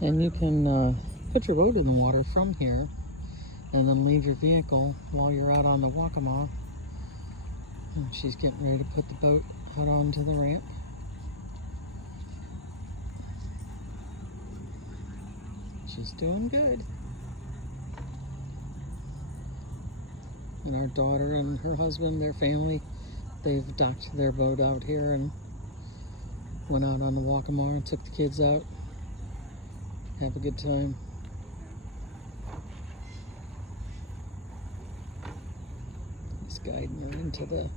And you can put your boat in the water from here and then leave your vehicle while you're out on the Waccamaw. And she's getting ready to put the boat out onto the ramp. She's doing good. And our daughter and her husband, their family, they've docked their boat out here and went out on the Waccamaw and took the kids out. Have a good time. Just guiding her into the